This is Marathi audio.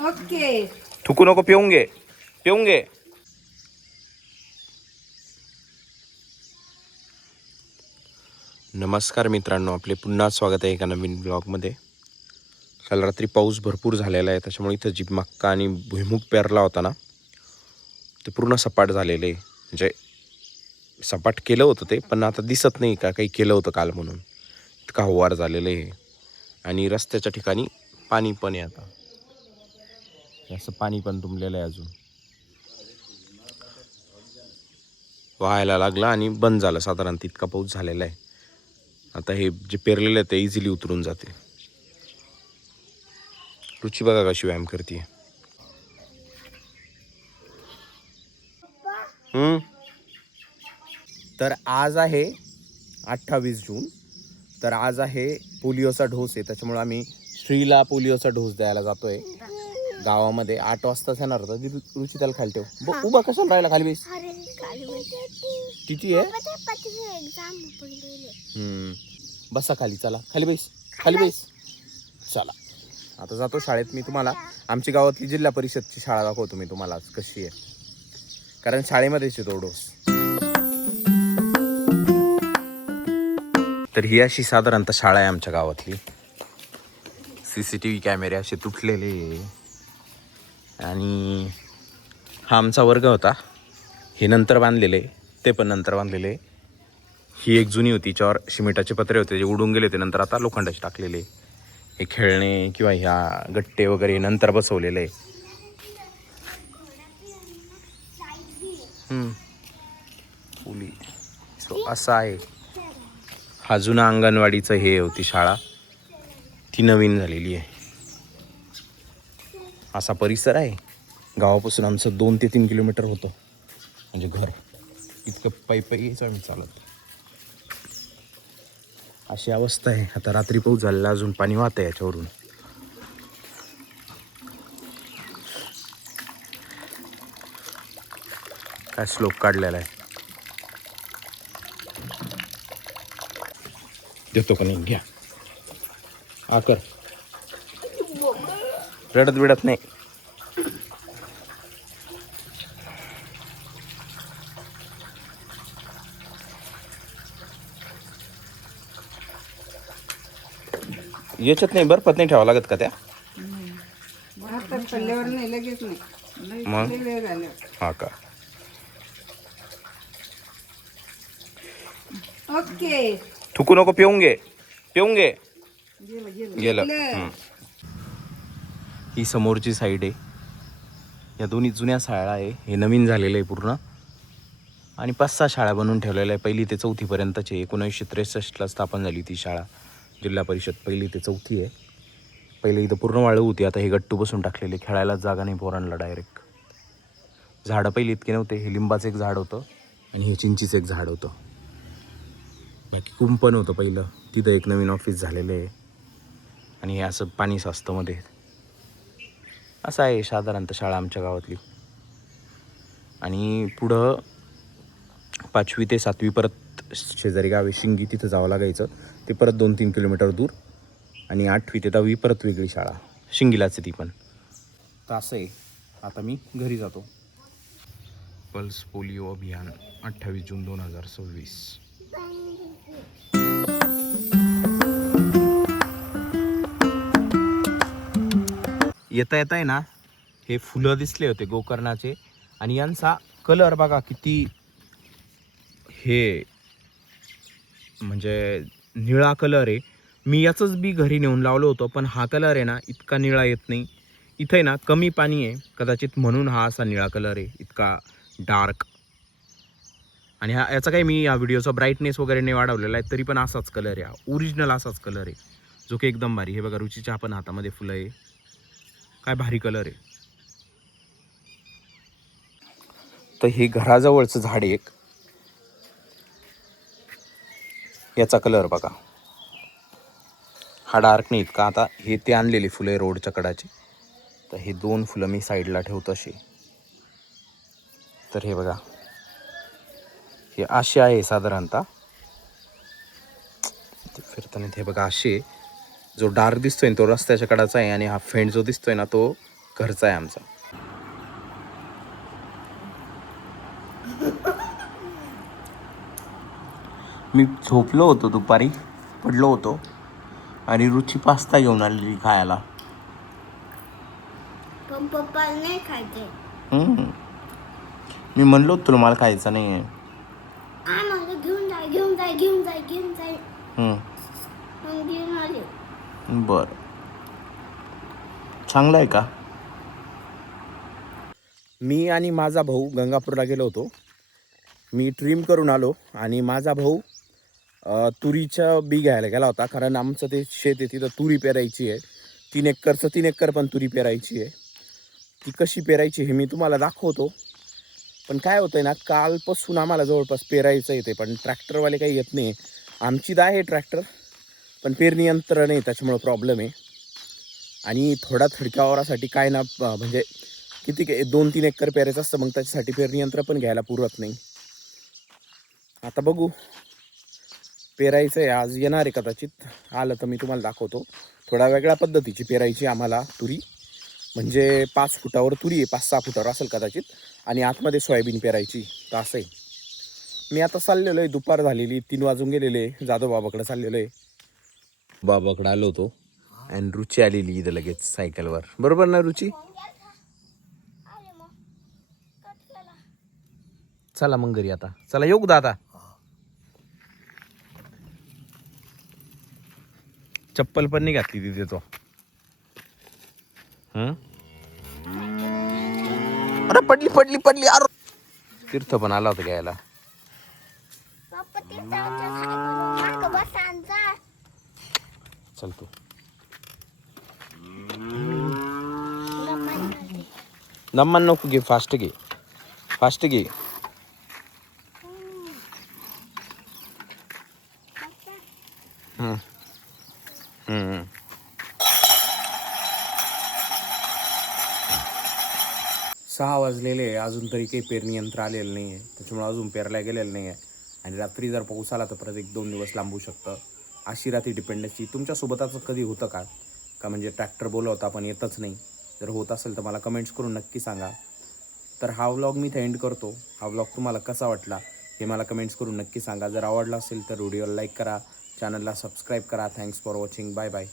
ओके. थुकू नको, पिऊन घे, पिऊन घे. नमस्कार मित्रांनो, आपले पुन्हा स्वागत आहे एका नवीन ब्लॉगमध्ये. काल रात्री पाऊस भरपूर झालेला आहे, त्याच्यामुळे इथं जी मक्का आणि भुईमुग पेरला होता ना, ते पूर्ण सपाट झालेलं आहे. म्हणजे सपाट केलं होतं ते, पण आता दिसत नाही का काही केलं होतं काल म्हणून. इतका हवार झालेलं आहे आणि रस्त्याच्या ठिकाणी पाणी पण आहे. आता असं पाणी पण तुंबलेलं आहे, अजून व्हायला लागला आणि बंद झालं. साधारण इतका पाऊस झालेला आहे. आता हे जे पेरलेलं आहे ते इझिली उतरून जाते. रुची बघा कशी व्यायाम करते. तर आज आहे 28 जून. तर आज आहे पोलिओचा डोस आहे, त्याच्यामुळे आम्ही श्रीला पोलिओचा डोस द्यायला जातोय गावामध्ये. 8 वाजताच येणार होता. रुची त्याला खाली ठेव. उभा कशाला राहिला, खाली बेस. तिची आहे. बसा खाली, चला खाली बैस, खाली बैस. चला आता जातो शाळेत. मी तुम्हाला आमची गावातली जिल्हा परिषदची शाळा दाखवतो मी तुम्हाला आज कशी आहे, कारण शाळेमध्येच येतो डोस. तर ही अशी साधारणतः शाळा आहे आमच्या गावातली. CCTV कॅमेरे असे तुटलेले आणि हा आमचा वर्ग होता. हे नंतर बांधलेले, ते पण नंतर बांधलेले. ही एक जुनी होती, याच्यावर सिमेंटाचे पत्रे होते जे उडून गेले होते, नंतर आता लोखंडाचे टाकलेले. हे खेळणे किंवा ह्या गट्टे वगैरे नंतर बसवलेले. पुली सो असं आहे. हा जुना अंगणवाडीचं हे होती शाळा, ती नवीन झालेली आहे. असा परिसर आहे. गावापासून आमचं 2 ते 3 किलोमीटर होतं, म्हणजे घर. इतकं पायी यायचं आम्ही चालत. अशी अवस्था आहे. आता रात्री पाऊस झालेला, अजून पाणी वाहत आहे याच्यावरून. काय स्लोप काढलेला आहे. देतो का नाही, घ्या. आकर रडत बिडत नाही. याच्यात नाही, बर्फात नाही ठेवावं लागत का त्या? नाही लगेच नाही, मग वेळ झाला. हा का? ओके. थुकू नको, पिऊन घे, पिऊन घे. गेलं. ही समोरची साईड आहे. या दोन्ही जुन्या शाळा आहे. हे नवीन झालेलं आहे पूर्ण. आणि 5-6 शाळा बनवून ठेवलेल्या आहे. 1ली ते 4थीपर्यंतचे. 1963ला स्थापन झाली ती शाळा, जिल्हा परिषद 1ली ते 4थी आहे. पहिले इथं पूर्ण वाळू होती, आता हे गट्टू बसून टाकलेले. खेळायलाच जागा नाही पोरांना. डायरेक्ट झाडं पहिले इतके नव्हते. हे लिंबाचं एक झाड होतं आणि हे चिंचीचं एक झाड होतं. बाकी कुंपण होतं पहिलं. तिथं एक नवीन ऑफिस झालेलं आहे. आणि हे असं पाणी साचतं मध्ये. असं आहे साधारणतः शाळा आमच्या गावातली. आणि पुढं 5वी ते 7वी परत शेजारी गावी शिंगी, तिथं जावं लागायचं. ते परत 2-3 किलोमीटर दूर. आणि 8वी ते 10वी परत वेगळी शाळा, शिंगीलाच आहे ती पण. तर असं आहे. आता मी घरी जातो. पल्स पोलिओ अभियान 28 जून 2026. येता येता आहे ना, हे फुलं दिसले होते गोकर्णाचे. आणि यांचा कलर बघा किती, हे म्हणजे निळा कलर आहे. मी याचंच बी घरी नेऊन लावलं होतं, पण हा कलर आहे ना इतका निळा येत नाही. इथं आहे ना कमी पाणी आहे कदाचित, म्हणून हा असा निळा कलर आहे, इतका डार्क. आणि याचा काही मी या व्हिडिओचा ब्राईटनेस वगैरे नाही वाढवलेला आहे, तरी पण असाच कलर आहे. ओरिजिनल असाच कलर आहे, जो की एकदम भारी. हे बघा, रुचीच्या पण हातामध्ये फुलं आहे. काय भारी कलर आहे. तर हे घराजवळचं झाड एक, याचा कलर बघा, हा डार्क नाही इतका. आता हे ते आणलेली फुलं आहे रोडच्या कडाची. तर हे 2 फुलं मी साईडला ठेवतो अशी. तर हे बघा, हे असे आहे साधारणतः. ते फिरताना हे बघा असे. जो डार्क दिसतोय तो रस्त्याच्या कडाचा आहे, आणि हा फेंट जो दिसतोय ना तो घरचा आहे आमचा. मी झोपलो होतो दुपारी, पडलो होतो आणि रुची पास्ता घेऊन आलेली खायला. पण पप्पा नाही खायचे. मी म्हणलो होतो तुला मला खायचं नाही आहे. मला घेऊन जाय. मग घेऊन आले. बरं, चांगलं आहे का? मी आणि माझा भाऊ गंगापूरला गेलो होतो. मी ट्रिम करून आलो आणि माझा भाऊ तुरीचं बी घ्यायला गेला होता. कारण आमचं ते शेत आहे, तिथं तुरी पेरायची आहे. 3 एकर पण तुरी पेरायची आहे. ती कशी पेरायची हे मी तुम्हाला दाखवतो. पण काय होतं आहे ना, कालपासून आम्हाला जवळपास पेरायचं येते, पण ट्रॅक्टरवाले काही येत नाही. आमची तर आहे ट्रॅक्टर, पण पेरणी यंत्र नाही, त्याच्यामुळं प्रॉब्लेम आहे. आणि थोडा थडक्यावरासाठी काय ना, म्हणजे किती 2-3 एकर पेरायचं असतं, मग त्याच्यासाठी पेरणी यंत्र पण घ्यायला पुरत नाही. आता बघू, पेरायचं आहे. आज येणार आहे कदाचित, आलं तर मी तुम्हाला दाखवतो. थोडा वेगळ्या पद्धतीची पेरायची आम्हाला तुरी, म्हणजे 5 फुटावर तुरी आहे, 5-6 फुटावर असेल कदाचित, आणि आतमध्ये सोयाबीन पेरायची. तर असं आहे. मी आता चाललेलो आहे, दुपार झालेली, 3 वाजून गेलेले. जाधव बाबाकडे चाललेलो आहे. बाबाकडे आलो होतो आणि रुची आलेली इथं लगेच सायकलवर. बरोबर ना रुची? चला मग घरी आता. चला येऊ दादा. चप्पल पण नाही घातली तिथे तो. अरे पडली अरे. तीर्थ पण आला होता घ्यायला. चल तू. नम्मान नको घे, फास्ट घे. हम्म. 6 वाजलेले आहे, अजून तरी काही पेरणी यंत्र आलेलं नाही आहे, त्याच्यामुळे अजून पेरल्या गेलेलं नाही आहे. आणि रात्री जर पाऊस आला तर परत 1-2 दिवस लांबू शकतं. अशी राहते डिपेंडन्सी. तुमच्यासोबत असं कधी होतं का म्हणजे ट्रॅक्टर बोलवता पण येतच नाही? जर होत असेल तर मला कमेंट्स करून नक्की सांगा. तर हा व्लॉग मी इथे एंड करतो. हा व्लॉग तुम्हाला कसा वाटला हे मला कमेंट्स करून नक्की सांगा. जर आवडला असेल तर व्हिडिओला लाईक करा, चॅनलला सबस्क्राईब करा. Thanks for watching. Bye bye.